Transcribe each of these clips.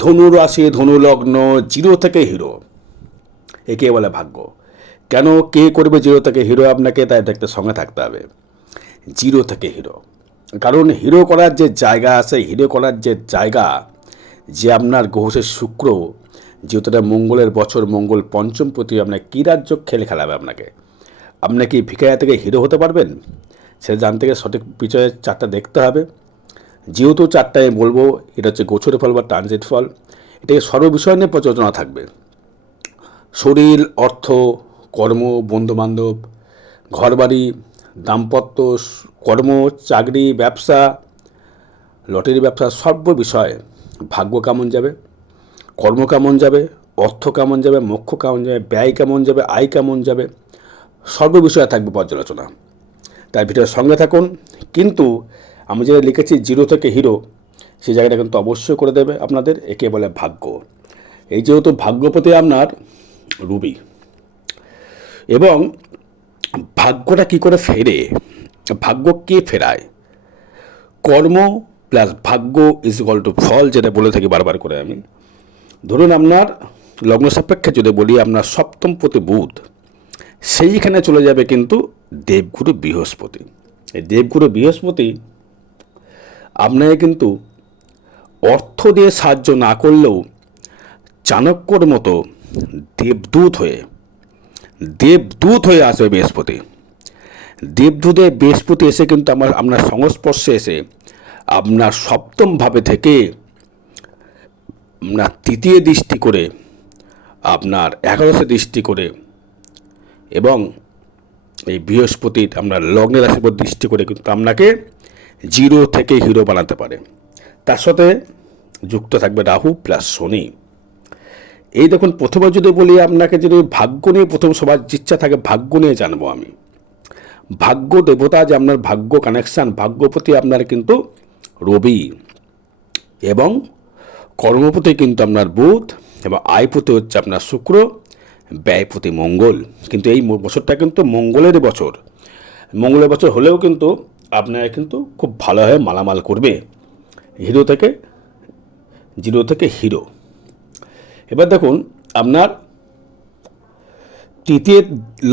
ধনু রাশি, ধনু লগ্ন, জিরো থেকে হিরো, একে বলে ভাগ্য। কেন, কে করবে জিরো থেকে হিরো আপনাকে, তাই দেখতে সঙ্গে থাকতে হবে। জিরো থেকে হিরো, কারণ হিরো করার যে জায়গা আছে, হিরো করার যে জায়গা, যে আপনার গ্রহসের শুক্র, যেহেতু মঙ্গলের বছর, মঙ্গল পঞ্চম প্রতি আপনার কী রাজ্য খেলাবে আপনাকে। আপনি কি ভিখারিয়া থেকে হিরো হতে পারবেন? সেটা জানতে গেলে সঠিক বিষয়ে চারটা দেখতে হবে। যেহেতু চারটায় আমি বলবো, এটা হচ্ছে গোচরের ফল বা ট্রানজিট ফল, এটাকে সর্ববিষয় নিয়ে প্রযোজনা থাকবে। শরীর, অর্থ, কর্ম, বন্ধুবান্ধব, ঘরবাড়ি, দাম্পত্য, কর্ম, চাকরি, ব্যবসা, লটারি ব্যবসা, সর্ব বিষয়ে ভাগ্য কেমন যাবে, কর্ম কেমন যাবে, অর্থ কেমন যাবে, মোক্ষ কেমন যাবে, ব্যয় কেমন যাবে, আয় কেমন যাবে, সর্ব বিষয়ে থাকবে পর্যালোচনা। তাই ভিডিওর সঙ্গে থাকুন। কিন্তু আমি যেটা লিখেছি জিরো থেকে হিরো, সেই জায়গাটা কিন্তু অবশ্যই করে দেবে আপনাদের, একে বলে ভাগ্য। এই যেহেতু ভাগ্যপতি আপনার রবি, এবং ভাগ্যটা কি করে ফেরে, ভাগ্য কে ফেরায়, কর্ম প্লাস ভাগ্য ইজ ইকুয়াল টু ফল, যেটা বলে থাকি বারবার করে আমি। ধরুন আপনার লগ্ন সাপেক্ষে যদি বলি, আপনার সপ্তম প্রতি বুধ, সেইখানে চলে যাবে কিন্তু দেবগুরু বৃহস্পতি। এই দেবগুরু বৃহস্পতি আপনাকে কিন্তু অর্থ দিয়ে সাহায্য না করলেও চাণক্যর মতো দেবদূত হয়ে আসবে বৃহস্পতি। দেবদূতে বৃহস্পতি এসে কিন্তু আপনার সংস্পর্শে এসে আপনার সপ্তম ভাবে থেকে আপনার তৃতীয় দৃষ্টি করে, আপনার একাদশে দৃষ্টি করে, এবং এই বৃহস্পতির আপনার লগ্নের রাশির উপর দৃষ্টি করে কিন্তু আপনাকে জিরো থেকে হিরো বানাতে পারে। তার সাথে যুক্ত থাকবে রাহু প্লাস শনি। এই দেখুন, প্রথমে যদি বলি আপনাকে, যদি ভাগ্য নিয়ে প্রথম সবার ইচ্ছা থাকে, ভাগ্য নিয়ে জানবো আমি। ভাগ্য দেবতা যে আপনার ভাগ্য কানেকশান, ভাগ্যপতি আপনার কিন্তু রবি, এবং কর্মপতি কিন্তু আপনার বুধ, এবং আয়পতি হচ্ছে আপনার শুক্র, ব্যয়পতি মঙ্গল। কিন্তু এই বছরটা কিন্তু মঙ্গলের বছর। মঙ্গলের বছর হলেও কিন্তু আপনারা কিন্তু খুব ভালোভাবে মালামাল করবে জিরো থেকে হিরো। এবার দেখুন, আপনার তৃতীয়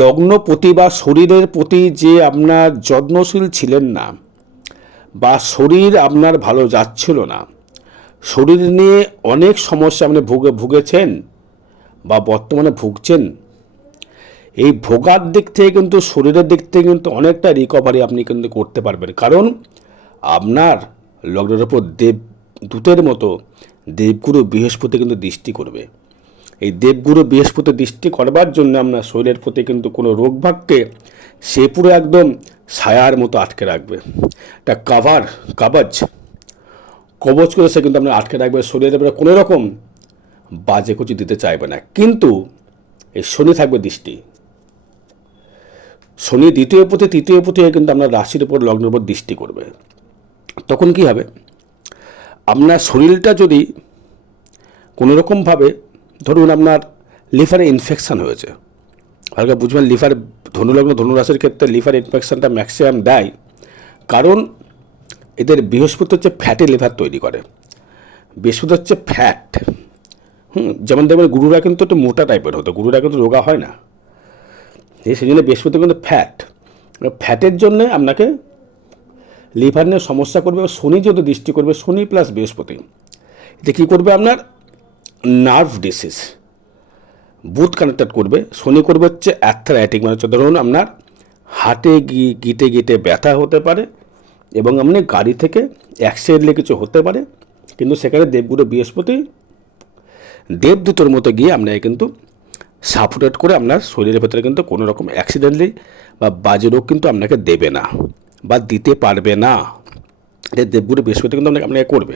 লগ্নপতি বা শরীরের প্রতি যে আপনার যত্নশীল ছিলেন না, বা শরীর আপনার ভালো যাচ্ছিল না, শরীর নিয়ে অনেক সমস্যা আপনি ভুগেছেন বা বর্তমানে ভুগছেন, এই ভোগার দিক থেকে কিন্তু শরীরের দিক থেকে কিন্তু অনেকটা রিকভারি আপনি কিন্তু করতে পারবেন। কারণ আপনার লগ্নের ওপর দেবদূতের মতো দেবগুরু বৃহস্পতি কিন্তু দৃষ্টি করবে। এই দেবগুরু বৃহস্পতি দৃষ্টি করবার জন্য আপনার শরীরের প্রতি কিন্তু কোনো রোগভাগকে সে পুরো একদম ছায়ার মতো আটকে রাখবে। একটা কবচ করে সে কিন্তু আপনার আটকে রাখবে, শরীরের উপরে কোনো রকম বাজে কিছু দিতে চাইবে না। কিন্তু এই শনি থাকবে দৃষ্টি, শনি তৃতীয় প্রতি কিন্তু আপনার রাশির উপর, লগ্নের উপর দৃষ্টি করবে। তখন কি হবে, আপনার শরীরটা যদি কোনো রকমভাবে, ধরুন আপনার লিভারে ইনফেকশান হয়েছে, হালকা বুঝবেন, লিভার ধনুলগ্ন ধনুরাশির ক্ষেত্রে লিভার ইনফেকশানটা ম্যাক্সিমাম দেয়। কারণ এদের বৃহস্পতি হচ্ছে ফ্যাটি লিভার তৈরি করে, বৃহস্পতি হচ্ছে ফ্যাট। যেমন দেখবেন গুরুরা কিন্তু একটু মোটা টাইপের হতো, গুরুরা কিন্তু রোগা হয় না, সেই জন্য বৃহস্পতি কিন্তু ফ্যাটের জন্য আপনাকে লিভার নিয়ে সমস্যা করবে। শনি যদি দৃষ্টি করবে, শনি প্লাস বৃহস্পতি, এতে কী করবে, আপনার নার্ভ ডিসিজ, বুথ কানেক্টেড করবে। শনি করবে হচ্ছে অ্যাথরাইটিক, মানে হচ্ছে ধরুন আপনার হাটে গিটে ব্যথা হতে পারে, এবং আপনি গাড়ি থেকে অ্যাক্সিডেন্টলি কিছু হতে পারে। কিন্তু সেখানে দেবগুরু বৃহস্পতি দেবদূতের মতো গিয়ে আপনাকে কিন্তু সাপোর্টেড করে আপনার শরীরের ভেতরে কিন্তু কোনো রকম অ্যাক্সিডেন্টলি বা বাজে রোগ কিন্তু আপনাকে দেবে না বা দিতে পারবে না। এটা দেবগুরু বৃহস্পতি কিন্তু আপনাকে করবে।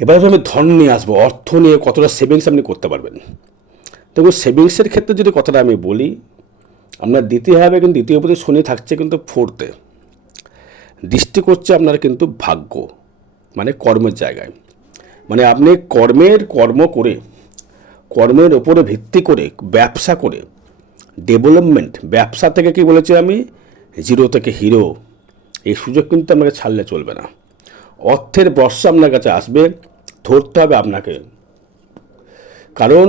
এবার আমি ধন নিয়ে আসবো, অর্থ নিয়ে কতটা সেভিংস আপনি করতে পারবেন। দেখুন, সেভিংসের ক্ষেত্রে যদি কথাটা আমি বলি, আপনার দ্বিতীয় হবে, কিন্তু দ্বিতীয় প্রতি শনি থাকছে কিন্তু ফোর্থে, দৃষ্টি করছে আপনার কিন্তু ভাগ্য, মানে কর্মের জায়গায়। মানে আপনি কর্মের ওপরে ভিত্তি করে ব্যবসা করে ডেভেলপমেন্ট, ব্যবসা থেকে কি বলেছি আমি, জিরো থেকে হিরো, এই সুযোগ কিন্তু আপনাকে ছাড়লে চলবে না। অর্থের বর্ষা আপনার কাছে আসবে, ধরতে হবে আপনাকে। কারণ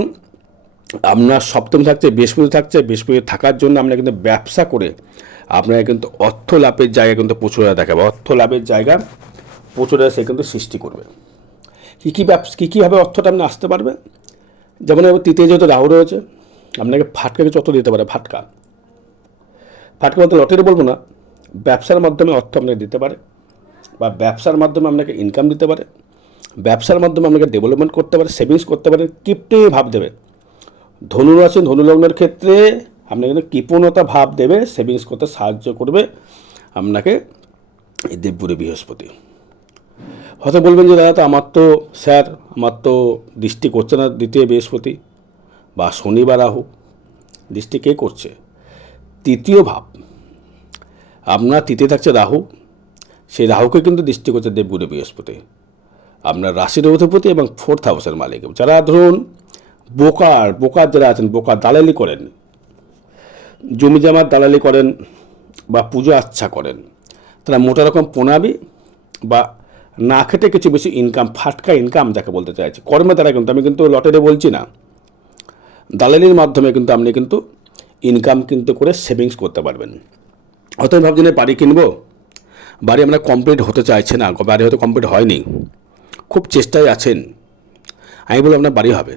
আপনার সপ্তম থাকছে, বৃহস্পতি থাকার জন্য আপনারা কিন্তু ব্যবসা করে আপনারা কিন্তু অর্থ লাভের জায়গা কিন্তু প্রচুর দেখাবে, অর্থ লাভের জায়গা প্রচুর সে কিন্তু সৃষ্টি করবে। কীভাবে অর্থটা আপনি আসতে পারবে? যেমন এবার তৃতীয় যেহেতু রাহু রয়েছে, আপনাকে ফাটকা কিছু অর্থ দিতে পারে। ফাটকা বলতে লটারি বলবো না, ব্যবসার মাধ্যমে অর্থ আপনাকে দিতে পারে, বা ব্যবসার মাধ্যমে আপনাকে ইনকাম দিতে পারে, ব্যবসার মাধ্যমে আপনাকে ডেভেলপমেন্ট করতে পারে, সেভিংস করতে পারে, কিপ্টে ভাব দেবে। ধনুরাশি ধনুলগ্নের ক্ষেত্রে আপনাকে কিন্তু কৃপণতা ভাব দেবে, সেভিংস করতে সাহায্য করবে আপনাকে এই দেবগুরু বৃহস্পতি। হয়তো বলবেন যে দাদা, তো আমার তো দৃষ্টি করছে না দ্বিতীয় বৃহস্পতি বা শনি বা রাহু। দৃষ্টি কে করছে? তৃতীয় ভাব। আপনার তৃতীয় থাকছে রাহু, সেই রাহুকে কিন্তু দৃষ্টি করছে দেবগুরু বৃহস্পতি, আপনার রাশির অধিপতি এবং 4th হাউসের মালিক। যারা ধরুন বোকার যারা আছেন, দালালি করেন, জমি জামার দালালি করেন বা পুজো আচ্ছা করেন, তারা মোটা রকম প্রণামী বা না খেটে কিছু বেশি ইনকাম, ফাটকা ইনকাম যাকে বলতে চাইছি, কর্মে দ্বারা কিন্তু, আমি কিন্তু লটারি বলছি না, দালালির মাধ্যমে কিন্তু আপনি কিন্তু ইনকাম কিন্তু করে সেভিংস করতে পারবেন। হয়তো ভাবছেন বাড়ি কিনবো, বাড়ি আমরা কমপ্লিট হতে চাইছে না, বাড়ি হয়তো কমপ্লিট হয়নি, খুব চেষ্টায় আছেন। আমি বলবো আপনার বাড়ি হবে,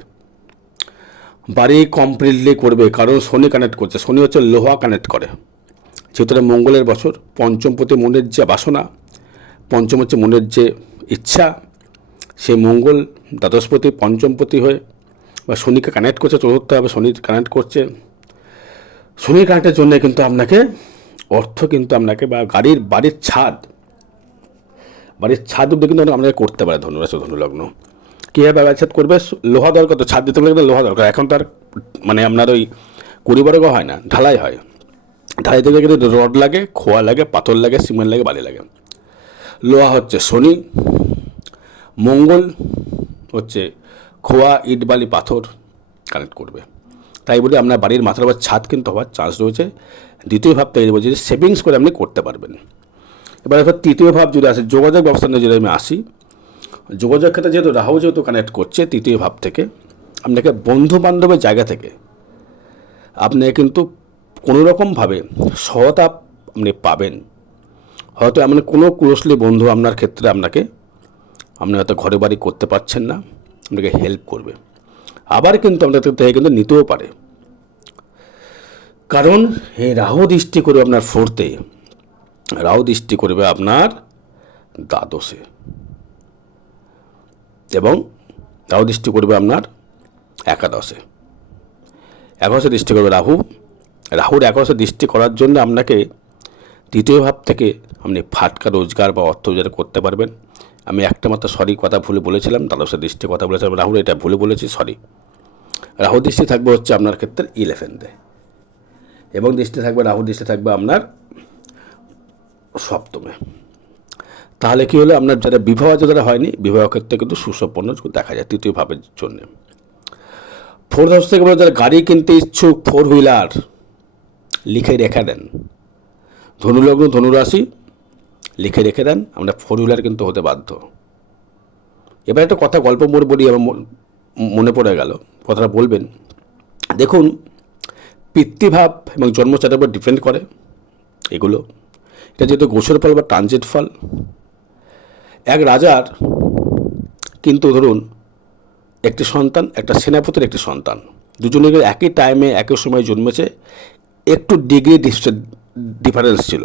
বাড়ি কমপ্লিটলি করবে। কারণ শনি কানেক্ট করছে, শনি হচ্ছে লোহা কানেক্ট করে, যেহেতু মঙ্গলের বছর। পঞ্চমপতি মনের যে বাসনা, পঞ্চম হচ্ছে মনের যে ইচ্ছা, সেই মঙ্গল দ্বাদশপতি পঞ্চমপতি হয়ে বা শনিকে কানেক্ট করছে, চতুর্থ হবে শনি কানেক্ট করছে। শনি কানেক্টের জন্য কিন্তু আপনাকে অর্থ কিন্তু আপনাকে বা বাড়ির ছাদ অব্দি কিন্তু আপনাকে করতে পারে ধনুরাশি ধনুলগ্ন। কীভাবে ব্যবচ্ছেদ করবে? লোহা দরকার, তো ছাদ দিতে গেলে লোহা দরকার। এখন তার আপনার ওই কুড়িবারগও হয় না, ঢালাই হয়। ঢালাই থেকে কিন্তু রড লাগে, খোয়া লাগে, পাথর লাগে, সিমেন্ট লাগে, বালি লাগে। লোহা হচ্ছে শনি, মঙ্গল হচ্ছে খোয়া, ইট, বালি, পাথর কানেক্ট করবে। তাই বলে আপনার বাড়ির মাথার উপর ছাদ কিন্তু হওয়ার চান্স রয়েছে। দ্বিতীয় ভাব থেকে বলছি যে সেভিংস করে আপনি করতে পারবেন। এবার তৃতীয় ভাব যদি আসে, যোগাযোগ ব্যবস্থা নিয়ে যদি আমি আসি, যোগাযোগ ক্ষেত্রে যেহেতু কানেক্ট করছে তৃতীয় ভাব থেকে, আপনাকে বন্ধু বান্ধবের জায়গা থেকে আপনি কিন্তু কোনোরকমভাবে সহায়তা আপনি পাবেন। হয়তো এমন কোনো ক্লোজলি বন্ধু আপনার ক্ষেত্রে আপনি হয়তো ঘরে বাড়ি করতে পারছেন না, আপনাকে হেল্প করবে। আবার কিন্তু আপনাদের থেকে কিন্তু নিতেও পারে, কারণ এই রাহু দৃষ্টি করবে আপনার 4th-এ, রাহু দৃষ্টি করবে আপনার দ্বাদশে, এবং রাহু দৃষ্টি করবে আপনার একাদশে দৃষ্টি করবে রাহুর একাদশে দৃষ্টি করার জন্য আপনাকে তৃতীয় ভাব থেকে আপনি ফাটকা রোজগার বা অর্থ রোজগার করতে পারবেন। আমি একটা মাত্র কথা ভুলে বলেছিলাম, দ্বাদশে দৃষ্টি কথা বলেছিলাম রাহুর, এটা ভুলে বলেছি, রাহু দৃষ্টি থাকবে হচ্ছে আপনার ক্ষেত্রে 11th-এ, এবং রাহু দৃষ্টি থাকবে আপনার 7ম-এ। তাহলে কী হলো, আপনার যারা বিবাহ যারা হয়নি, বিবাহ ক্ষেত্রে কিন্তু সুসম্পন্ন দেখা যায় তৃতীয় ভাবের জন্য। 4th হাউস থেকে বলে যারা গাড়ি কিনতে ইচ্ছুক, 4 হুইলার লিখে রেখে দেন, ধনুলগ্ন ধনুরাশি লিখে রেখে দেন, আমরা 4 হুইলার কিন্তু হতে বাধ্য। এবার একটা কথা গল্প বলি, আমার মনে পড়ে গেল, কথাটা বলবেন। দেখুন, পিতৃভাব এবং জন্মচারের উপর ডিপেন্ড করে এগুলো। এটা যেহেতু গোচর ফল বা ট্রানজিট ফল। এক রাজার কিন্তু ধরুন একটি সন্তান, একটা সেনাপতির একটি সন্তান, দুজনের একই টাইমে একই সময় জন্মেছে, একটু ডিগ্রি ডিফারেন্স ছিল।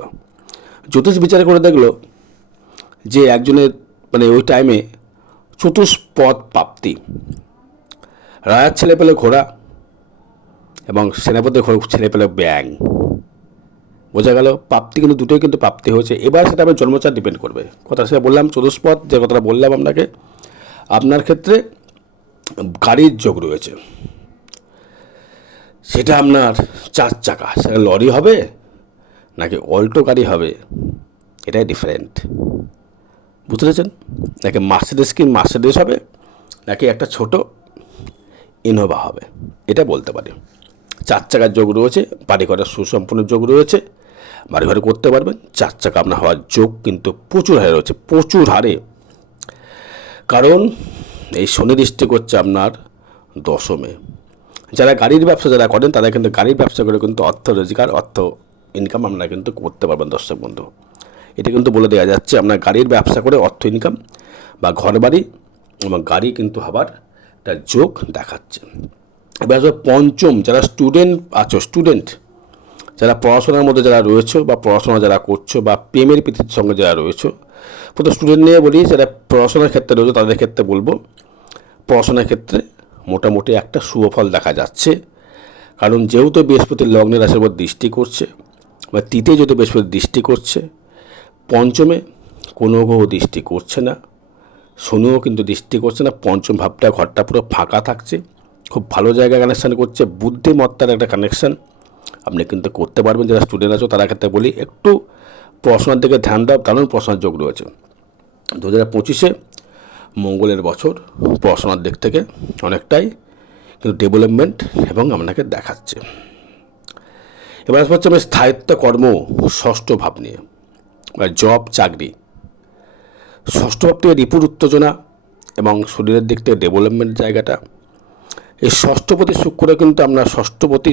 জ্যোতিষ বিচার করে দেখলো যে একজনের ওই টাইমে চতুষ্পদ প্রাপ্তি, রাজার ছেলে পেলে ঘোড়া এবং সেনাপতির ছেলে পেলে ব্যাং। বোঝা গেল প্রাপ্তি কিন্তু দুটোই কিন্তু প্রাপ্তি হয়েছে। এবার সেটা আমার জন্মচার ডিপেন্ড করবে। কথা সেটা বললাম, চতুষ্পদ যে কথাটা বললাম আপনাকে, আপনার ক্ষেত্রে গাড়ির যোগ রয়েছে, সেটা আপনার 4 চাকা, সেটা লরি হবে নাকি অল্টো গাড়ি হবে, এটাই ডিফারেন্ট। বুঝতে পেরেছেন? নাকি মার্সিডিজ হবে, নাকি একটা ছোট ইনোভা হবে, এটা বলতে পারি। 4 চাকার যোগ রয়েছে, বাড়ি ঘরের সুসম্পন্ন যোগ রয়েছে, বাড়ি ঘরে করতে পারবেন। 4 চাকা আপনার হওয়ার যোগ কিন্তু প্রচুর হারে রয়েছে, প্রচুর হারে। কারণ এই শনি দৃষ্টি করছে আপনার দশমে। যারা গাড়ির ব্যবসা যারা করেন তারা কিন্তু গাড়ির ব্যবসা করে কিন্তু অর্থ রোজগার, অর্থ ইনকাম আপনারা কিন্তু করতে পারবেন দর্শক বন্ধু। এটা কিন্তু বলে দেওয়া যাচ্ছে আপনার গাড়ির ব্যবসা করে অর্থ ইনকাম বা ঘরবাড়ি এবং গাড়ি কিন্তু হবার একটা যোগ দেখাচ্ছে। এবার পঞ্চম, যারা স্টুডেন্ট আছো, স্টুডেন্ট যারা পড়াশোনার মধ্যে যারা রয়েছে বা পড়াশোনা যারা করছো বা প্রেমের প্রীতির সঙ্গে যারা রয়েছে, প্রথম স্টুডেন্ট নিয়ে বলি, যারা পড়াশোনার ক্ষেত্রে রয়েছে তাদের ক্ষেত্রে বলবো পড়াশোনার ক্ষেত্রে মোটামুটি একটা শুভফল দেখা যাচ্ছে। কারণ যেহেতু বৃহস্পতির লগ্নের রাশির উপর দৃষ্টি করছে বা তৃতীয় যদি বৃহস্পতি দৃষ্টি করছে, পঞ্চমে কোনো গ্রহ দৃষ্টি করছে না, শনিও কিন্তু দৃষ্টি করছে না, পঞ্চম ভাবটা ঘরটা পুরো ফাঁকা থাকছে, খুব ভালো জায়গায় কানেকশান করছে, বুদ্ধিমত্তার একটা কানেকশান আপনি কিন্তু করতে পারবেন। যারা স্টুডেন্ট আছো তারা ক্ষেত্রে বলি একটু পড়াশোনার দিকে ধ্যান দাও, কারণ পড়াশোনার যোগ রয়েছে। 2025 মঙ্গলের বছর, পড়াশোনার দিক থেকে অনেকটাই কিন্তু ডেভেলপমেন্ট এবং আপনাকে দেখাচ্ছে। এবার আসবো হচ্ছে আমি স্থায়িত্ব কর্ম ষষ্ঠ ভাব নিয়ে, জব চাকরি। ষষ্ঠ ভাব থেকে রিপুর উত্তেজনা এবং শরীরের দিক থেকে ডেভেলপমেন্ট জায়গাটা, এই ষষ্ঠপতি শুক্র কিন্তু আপনার ষষ্ঠপতি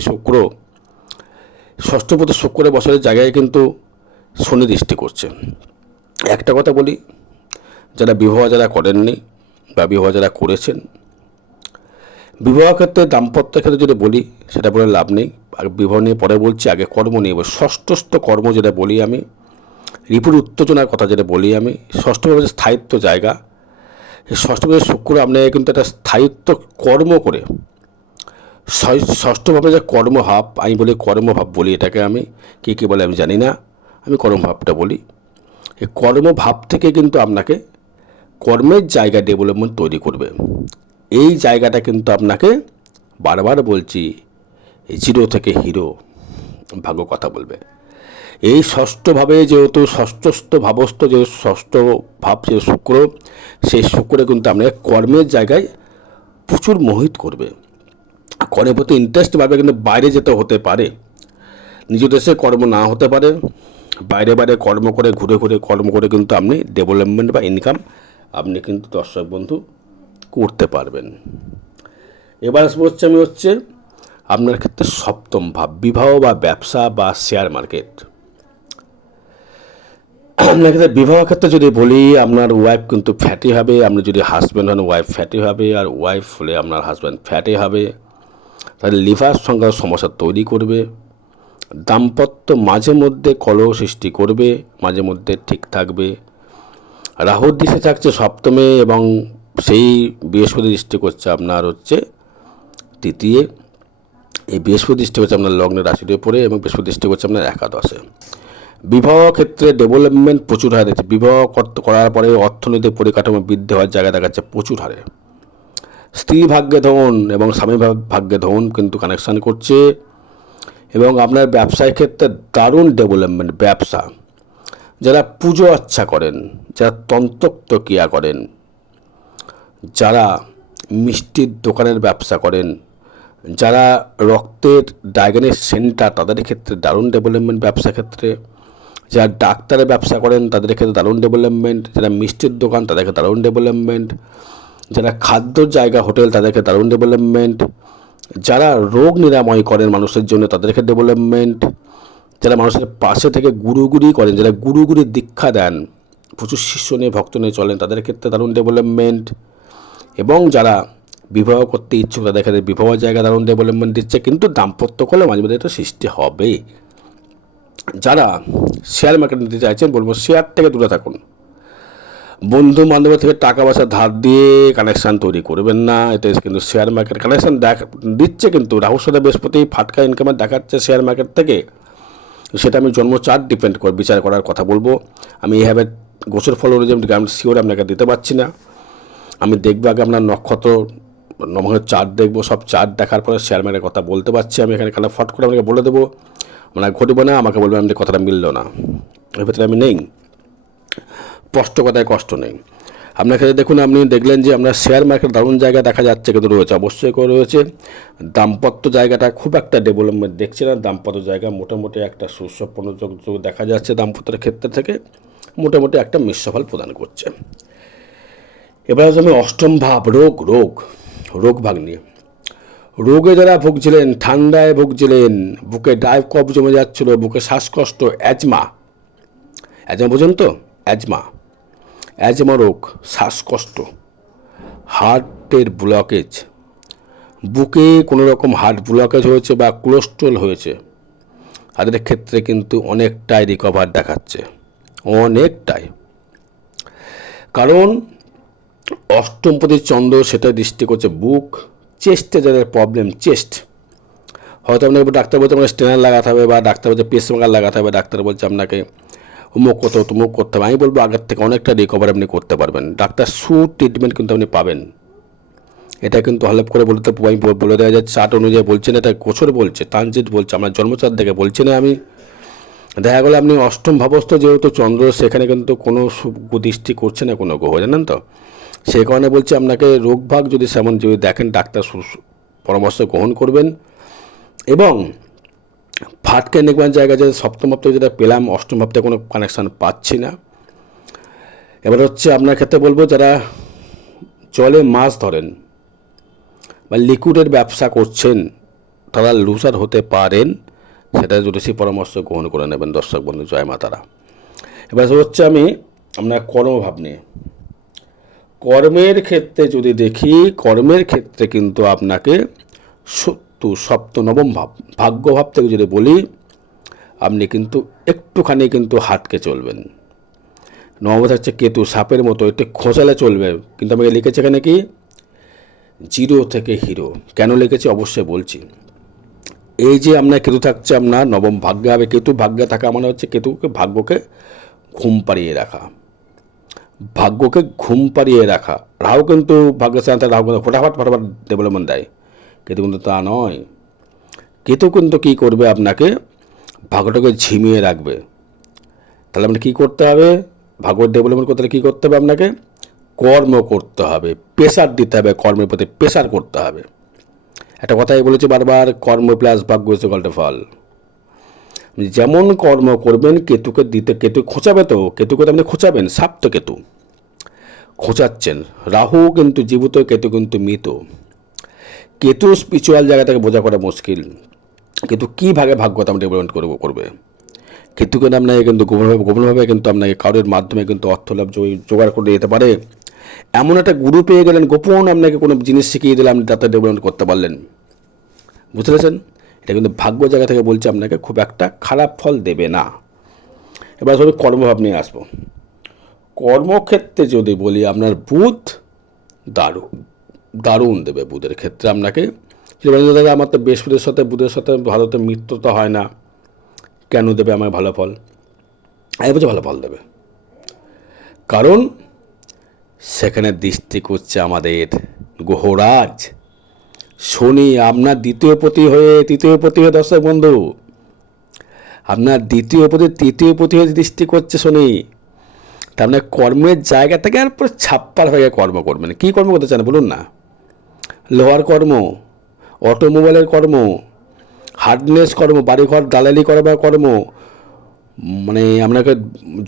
শুক্র বছরের জায়গায় কিন্তু শনি দৃষ্টি করছে। একটা কথা বলি, যারা বিবাহ যারা করেননি বা বিবাহ যারা করেছেন, বিবাহ ক্ষেত্রে দাম্পত্য ক্ষেত্রে যদি বলি সেটা বলে লাভ নেই, বিবাহ নিয়ে পরে বলছি, আগে কর্ম নিয়ে। ষষ্ঠস্থ কর্ম যেটা বলি আমি, রিপুর উত্তেজনার কথা যেটা বলি আমি, ষষ্ঠভাবে যে স্থায়িত্ব জায়গা, এই ষষ্ঠভাবে শুক্র আপনাকে কিন্তু একটা স্থায়িত্ব কর্ম করে, ষষ্ঠভাবে যে কর্মভাব, আমি বলি কর্মভাব বলি এটাকে, আমি কী বলে আমি জানি না, আমি কর্মভাবটা বলি। এই কর্মভাব থেকে কিন্তু আপনাকে কর্মের জায়গা ডেভেলপমেন্ট তৈরি করবে। এই জায়গাটা কিন্তু আপনাকে বারবার বলছি, এই জিরো থেকে হিরো ভাগ্য কথা বলবে। এই ষষ্ঠভাবে যেহেতু ষষ্ঠস্থ ভাবস্থ যে ষষ্ঠ ভাব যে শুক্র, সেই শুক্রে কিন্তু আপনাকে কর্মের জায়গায় প্রচুর মোহিত করবে, কর্মের প্রতি ইন্টারেস্ট বাড়বে। কিন্তু বাইরে যেতে হতে পারে, নিজ দেশে কর্ম না হতে পারে, বাইরে বাইরে কর্ম করে কর্ম করে কিন্তু আপনি ডেভেলপমেন্ট বা ইনকাম আপনি কিন্তু দর্শক বন্ধু করতে পারবেন। এবার হচ্ছে আপনার ক্ষেত্রে সপ্তম ভাব, বিবাহ বা ব্যবসা বা শেয়ার মার্কেট। আপনার ক্ষেত্রে বিবাহ ক্ষেত্রে যদি বলি, আপনার ওয়াইফ কিন্তু ফ্যাটি হবে। আপনি যদি হাজব্যান্ড হন ওয়াইফ ফ্যাটি হবে, আর ওয়াইফ হলে আপনার হাজব্যান্ড ফ্যাটি হবে। তাহলে লিভার সঙ্গে সমস্যা তৈরি করবে। দাম্পত্য মাঝে মধ্যে কলহ সৃষ্টি করবে, মাঝে মধ্যে ঠিক থাকবে। রাহুর দৃষ্টি থাকছে সপ্তমে এবং সেই বৃহস্পতি দৃষ্টি করছে আপনার হচ্ছে তৃতীয়। এই বৃহস্পতি দৃষ্টি করছে আপনার লগ্নের রাশির উপরে এবং বৃহস্পতি দৃষ্টি করছে আপনার একাদশে। বিবাহ ক্ষেত্রে ডেভেলপমেন্ট প্রচুর হারে দেখছে। বিবাহ করার পরে অর্থনৈতিক পরিকাঠামো বৃদ্ধি হওয়ার জায়গা দেখাচ্ছে প্রচুর হারে। স্ত্রী ভাগ্যে ধন এবং স্বামী ভাগ্যে ধন কিন্তু কানেকশান করছে। এবং আপনার ব্যবসায় ক্ষেত্রে দারুণ ডেভেলপমেন্ট। ব্যবসা, যারা পুজো আচ্ছা করেন, যারা তন্ত্রোক্ত ক্রিয়া করেন, যারা মিষ্টির দোকানের ব্যবসা করেন, যারা রক্তের ডায়াগনিক সেন্টার, তাদের ক্ষেত্রে দারুণ ডেভেলপমেন্ট ব্যবসা ক্ষেত্রে। যারা ডাক্তারের ব্যবসা করেন তাদের ক্ষেত্রে দারুণ ডেভেলপমেন্ট। যারা মিষ্টির দোকান তাদেরকে দারুণ ডেভেলপমেন্ট। যারা খাদ্য জায়গা হোটেল তাদেরকে দারুণ ডেভেলপমেন্ট। যারা রোগ নিরাময় করেন মানুষের জন্য তাদেরকে ডেভেলপমেন্ট। যারা মানুষের পাশে থেকে গুরুগুরি করেন, যারা গুরুগুরির দীক্ষা দেন, প্রচুর শিষ্য নিয়ে ভক্ত নিয়ে চলেন, তাদের ক্ষেত্রে দারুণ ডেভেলপমেন্ট। এবং যারা বিবাহ করতে ইচ্ছুক তাদের ক্ষেত্রে বিবাহ জায়গা দারুণ ডেভেলপমেন্ট দিচ্ছে। কিন্তু দাম্পত্য করলে মাঝে মাঝে একটা সৃষ্টি হবে। যারা শেয়ার মার্কেট নিতে চাইছেন বলবো শেয়ার থেকে দূরে থাকুন। বন্ধু বান্ধবের থেকে টাকা পয়সা ধার দিয়ে কানেকশান তৈরি করবেন না। এতে কিন্তু শেয়ার মার্কেট কানেকশান দিচ্ছে, কিন্তু রাহুর সাথে বৃহস্পতি ফাটকা ইনকামের দেখাচ্ছে শেয়ার মার্কেট থেকে। সেটা আমি জন্ম চার্ট ডিপেন্ড করে বিচার করার কথা বলবো। আমি এইভাবে গোচর ফল অনুযায়ী আমি শিওর আপনাকে দিতে পারছি না। আমি দেখবো আগে আপনার নক্ষত্র নমকের চার্ট দেখবো, সব চার্ট দেখার পরে শেয়ার মার্কেটের কথা বলতে পারছি। আমি এখানে ফট করে আপনাকে বলে দেবো, মানে ঘটবে না, আমাকে বলবেন আমাদের কথাটা মিলল না, এর ভেতরে আমি নেই। স্পষ্ট কথায় কষ্ট নেই। আপনার ক্ষেত্রে দেখুন, আপনি দেখলেন যে আপনার শেয়ার মার্কেট দারুণ জায়গা দেখা যাচ্ছে, কিন্তু রয়েছে অবশ্যই করে রয়েছে। দাম্পত্য জায়গাটা খুব একটা ডেভেলপমেন্ট দেখছে না। দাম্পত্য জায়গা মোটামুটি একটা সুসম্পন্ন যোগ দেখা যাচ্ছে। দাম্পত্যের ক্ষেত্রে থেকে মোটামুটি একটা মিশ্র ফল প্রদান করছে। এবার আসলে আমি অষ্টম ভাব রোগ ভাগ নিয়ে। রোগে যারা ভুগছিলেন, ঠান্ডায় ভুগছিলেন, বুকে ডাইভ কফ জমে যাচ্ছিল, বুকে শ্বাসকষ্ট, অ্যাজমা বোঝেন তো? অ্যাজমা রোগ, শ্বাসকষ্ট, হার্টের ব্লকেজ, বুকে কোনো রকম হার্ট ব্লকেজ হয়েছে বা কোলেস্ট্রল হয়েছে, তাদের ক্ষেত্রে কিন্তু অনেকটাই রিকভার দেখাচ্ছে, অনেকটাই। কারণ অষ্টমপতি চন্দ্র সেটা দৃষ্টি করছে বুক, চেস্টে যাদের প্রবলেম, চেস্ট, হয়তো আপনাকে ডাক্তার বলছে আপনাকে স্টেনার লাগাতে হবে, বা ডাক্তার বলছে পেসমেকার লাগাতে হবে, ডাক্তার বলছে আপনাকে অমুক করতে হবে, তমুক করতে হবে। আমি বলবো আগের থেকে অনেকটা রিকভার আপনি করতে পারবেন। ডাক্তার ট্রিটমেন্ট কিন্তু আপনি পাবেন। এটা কিন্তু হলপ করে বলতে আমি বলে দেওয়া যাচ্ছে, চার্ট অনুযায়ী বলছেন, এটা গোচর বলছে, ট্রানজিট বলছে, আমার জন্মচার থেকে বলছি না আমি। দেখা গেলো আপনি অষ্টম ভাবস্থ যেহেতু চন্দ্র, সেখানে কিন্তু কোনো দৃষ্টি করছে না কোনো গ্রহ, জানেন তো? সেই কারণে বলছি আপনাকে রোগভাগ যদি যদি দেখেন, ডাক্তার পরামর্শ গ্রহণ করবেন। এবং ফাটকে নির্মাণ জায়গা যে সপ্তম ভাব থেকে যেটা পেলাম, অষ্টম ভাব থেকে কোনো কানেকশান পাচ্ছি না। এবার হচ্ছে আপনার ক্ষেত্রে বলবো, যারা জলে মাছ ধরেন বা লিকুইডের ব্যবসা করছেন, তারা লুজার হতে পারেন। সেটা জ্যোতিষী পরামর্শ গ্রহণ করে নেবেন দর্শক বন্ধু। জয় মাতারা। এবার হচ্ছে আমি আপনার কর্মভাব নিয়ে। কর্মের ক্ষেত্রে যদি দেখি, কর্মের ক্ষেত্রে কিন্তু আপনাকে নবম ভাব, ভাগ্যভাব থেকে যদি বলি, আপনি কিন্তু একটুখানি কিন্তু হাটকে চলবেন। নবম হচ্ছে কেতু, সাপের মতো একটু খোঁচালে চলবে। কিন্তু আমাকে লিখেছে এখানে কি, জিরো থেকে হিরো। কেন লিখেছি অবশ্যই বলছি। এই যে আপনার কেতু থাকছে, আপনার নবম ভাগ্যে হবে। কেতু ভাগ্যে থাকা মানে হচ্ছে ভাগ্যকে ঘুম পাড়িয়ে রাখা, ভাগ্যকে ঘুম পাড়িয়ে রাখা। রাহু কিন্তু ভাগ্যস্থান, রাহু কিন্তু ফটাফট ডেভেলপমেন্ট দেয়, কেতু কিন্তু তা নয়। কেতু কিন্তু কী করবে, আপনাকে ভাগ্যটাকে ঝিমিয়ে রাখবে। তাহলে আপনাকে কী করতে হবে, ভাগ্য ডেভেলপমেন্ট করতে হলে কী করতে হবে, আপনাকে কর্ম করতে হবে, প্রেশার দিতে হবে, কর্মের প্রতি প্রেশার করতে হবে। একটা কথাই বলেছি বারবার, কর্ম প্লাস ভাগ্য ইজ ইকুয়াল টু ফল। যেমন কর্ম করবেন, কেতু খোঁচাবে, তো কেতুকে তো আপনি খোঁচাবেন, সাপ তো কেতু খোঁচাচ্ছেন। রাহু কিন্তু জীবিত, কেতু কিন্তু মৃত। কেতু স্পিরিচুয়াল জায়গা থেকে বোঝা করা মুশকিল, কিন্তু কী ভাগ্যতা আপনি ডেভেলপমেন্ট করবে। কেতু কিন্তু আপনাকে কিন্তু গোপনভাবে কিন্তু আপনাকে কারোর মাধ্যমে কিন্তু অর্থ লাভ জোগাড় করে দিতে পারে। এমন একটা গুরু পেয়ে গেলেন, গোপন আপনাকে কোনো জিনিস শিখিয়ে দিলাম, তাতে ডেভেলপমেন্ট করতে পারলেন। বুঝতে পেরেছেন? এটা কিন্তু ভাগ্য জায়গা থেকে বলছে, আপনাকে খুব একটা খারাপ ফল দেবে না। এবার সবাই কর্মভাব নিয়ে আসবো। কর্মক্ষেত্রে যদি বলি, আপনার বুধ দারুণ দেবে। বুধের ক্ষেত্রে আপনাকে দাদা, আমার তো বৃহস্পতির বুধের সাথে ভারতের মিত্রতা হয় না, কেন দেবে আমার ভালো ফল? আমি বলছি ভালো ফল দেবে, কারণ সেখানে দৃষ্টি করছে আমাদের গ্রহরাজ শনি, আপনার তৃতীয় পতি হয়ে দর্শক বন্ধু, আপনার তৃতীয় পতি হয়ে দৃষ্টি করছে শনি। তার মানে কর্মের জায়গা থেকে আর পুরো ছাপ্পার হয়ে কর্ম করবেন। কী কর্ম করতে চান বলুন না? লোহার কর্ম, অটোমোবাইলের কর্ম, হার্ডনেস কর্ম, বাড়িঘর দালালি করবার কর্ম, মানে আপনাকে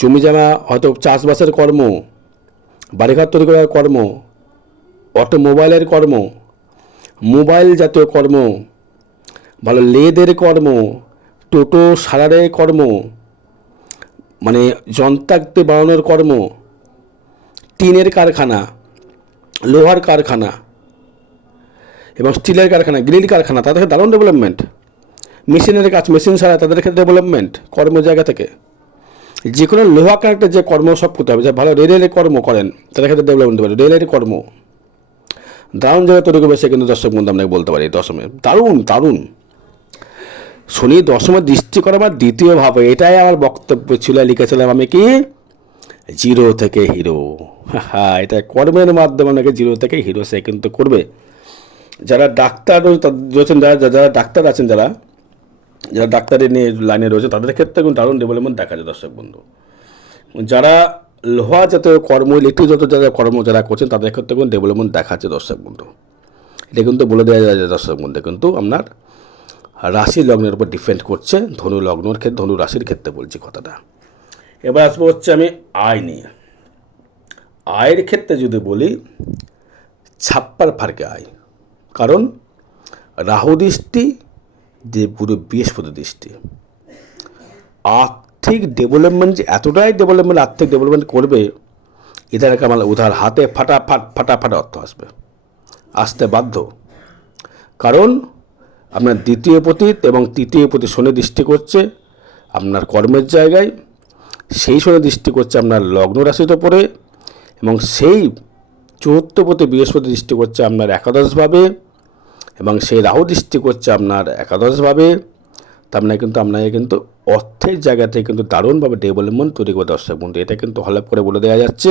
জমি জামা হয়তো চাষবাসের কর্ম, বাড়িঘর তৈরি করার কর্ম, অটোমোবাইলের কর্ম, মোবাইল জাতীয় কর্ম, ভালো লেদের কর্ম, টোটো সারারের কর্ম, মানে যন্ত্রাংশ বানানোর কর্ম, টিনের কারখানা, লোহার কারখানা এবং স্টিলের কারখানা, গ্রিল কারখানা, তাদের দারুণ ডেভেলপমেন্ট। মেশিনের কাজ, মেশিন ছাড়া তাদের ক্ষেত্রে ডেভেলপমেন্ট কর্ম জায়গা থেকে। যে কোনো লোহা কানেক্টের যে কর্ম সব করতে হবে। যা ভালো রেলের কর্ম করেন, তাদের ক্ষেত্রে ডেভেলপমেন্ট হবে। রেলের কর্ম দারুণ জায়গায় তৈরি করবে, সে কিন্তু দর্শক বন্ধু আপনাকে বলতে পারি দশমে দারুণ। শনি দশমে দৃষ্টি করা আমার দ্বিতীয় ভাবে, এটাই আমার বক্তব্য ছিল। লিখেছিলাম আমি কি, জিরো থেকে হিরো। হ্যাঁ, এটা কর্মের মাধ্যমে আপনাকে জিরো থেকে হিরো সে কিন্তু করবে। যারা ডাক্তার রয়েছেন, যারা ডাক্তার আছেন, যারা ডাক্তারের নিয়ে লাইনে রয়েছে, তাদের ক্ষেত্রে কিন্তু দারুণ ডেভেলপমেন্ট দেখা যায় দর্শক বন্ধু। যারা লোহা জাতীয় কর্ম, ইলেকট্রিক জাতীয় যারা কর্ম যারা করছেন, তাদের ক্ষেত্রে কিন্তু ডেভেলপমেন্ট দেখাচ্ছে দর্শক বন্ধু। এটা কিন্তু বলে দেওয়া যায় যে দর্শক বন্ধু, কিন্তু আপনার রাশি লগ্নের উপর ডিপেন্ড করছে। ধনু লগ্নের ক্ষেত্রে, ধনু রাশির ক্ষেত্রে বলছি কথাটা। এবার আসবো হচ্ছে আমি আয় নিয়ে। আয়ের ক্ষেত্রে যদি বলি ছাপ্পার ফারকে আয়, কারণ রাহু দৃষ্টি দেবগুরু বৃহস্পতি দৃষ্টি। আর্থিক ডেভেলপমেন্ট যে এতটাই আর্থিক ডেভেলপমেন্ট করবে, এদের কামাল উধার হাতে ফাটাফাট অর্থ আসতে বাধ্য। কারণ আপনার দ্বিতীয় পতিত এবং তৃতীয় পতি শনি দৃষ্টি করছে আপনার কর্মের জায়গায়, সেই শনি দৃষ্টি করছে আপনার লগ্ন রাশির ওপরে, এবং সেই চতুর্থ পতি বৃহস্পতি দৃষ্টি করছে আপনার একাদশভাবে, এবং সেই রাহু দৃষ্টি করছে আপনার একাদশভাবে। তার মানে কিন্তু আপনাকে কিন্তু অর্থের জায়গা থেকে কিন্তু দারুণভাবে ডেভেলপমেন্ট তৈরি করে দর্শক বন্ধু, এটা কিন্তু হলপ করে বলে দেওয়া যাচ্ছে।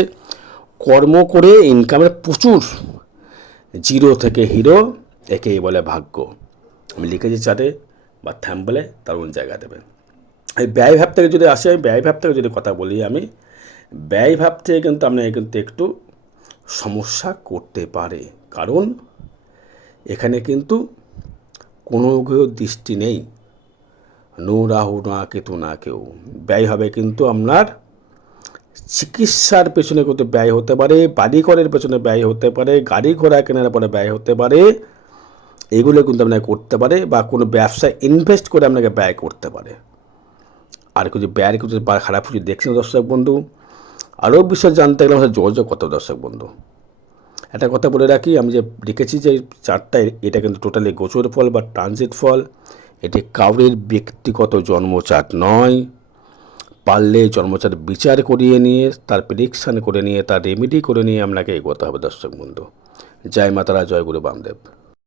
কর্ম করে ইনকামের প্রচুর, জিরো থেকে হিরো, একেই বলে ভাগ্য। আমি লিখেছি চার্টে বা থ্যাম্বলে দারুণ জায়গা দেবে। এই ব্যয় ভাব থেকে যদি আসে, ব্যয় ভাব থেকে যদি কথা বলি, আমি ব্যয় ভাব থেকে কিন্তু আপনাকে কিন্তু একটু সমস্যা করতে পারে, কারণ এখানে কিন্তু কোনো কেউ দৃষ্টি নেই, নো রাহু না কেতু না কেউ। ব্যয় হবে কিন্তু আপনার চিকিৎসার পেছনে কিন্তু ব্যয় হতে পারে, বাড়ি ঘরের পেছনে ব্যয় হতে পারে, গাড়ি ঘোড়া কেনার পরে ব্যয় হতে পারে, এগুলো কিন্তু আপনাকে করতে পারে, বা কোনো ব্যবসায় ইনভেস্ট করে আপনাকে ব্যয় করতে পারে। আর কিছু ব্যয়ের কিছু খারাপ কিছু দেখছেন দর্শক বন্ধু, আরও বিষয় জানতে গেলে আমাদের যোগাযোগ কত দর্শক বন্ধু। একটা কথা বলে রাখি, আমি যে লিখেছি যে চারটা, এটা কিন্তু টোটালি গোচর ফল বা ট্রানজিট ফল, এটি কাউরের ব্যক্তিগত জন্মচার্ট নয়। পারলে জন্মচার্ট বিচার করিয়ে নিয়ে, তার প্রেডিকশান করে নিয়ে, তার রেমেডি করে নিয়ে আপনাকে এগোতে হবে দর্শক বন্ধু। জয় মাতারা, জয় গুরু বামদেব।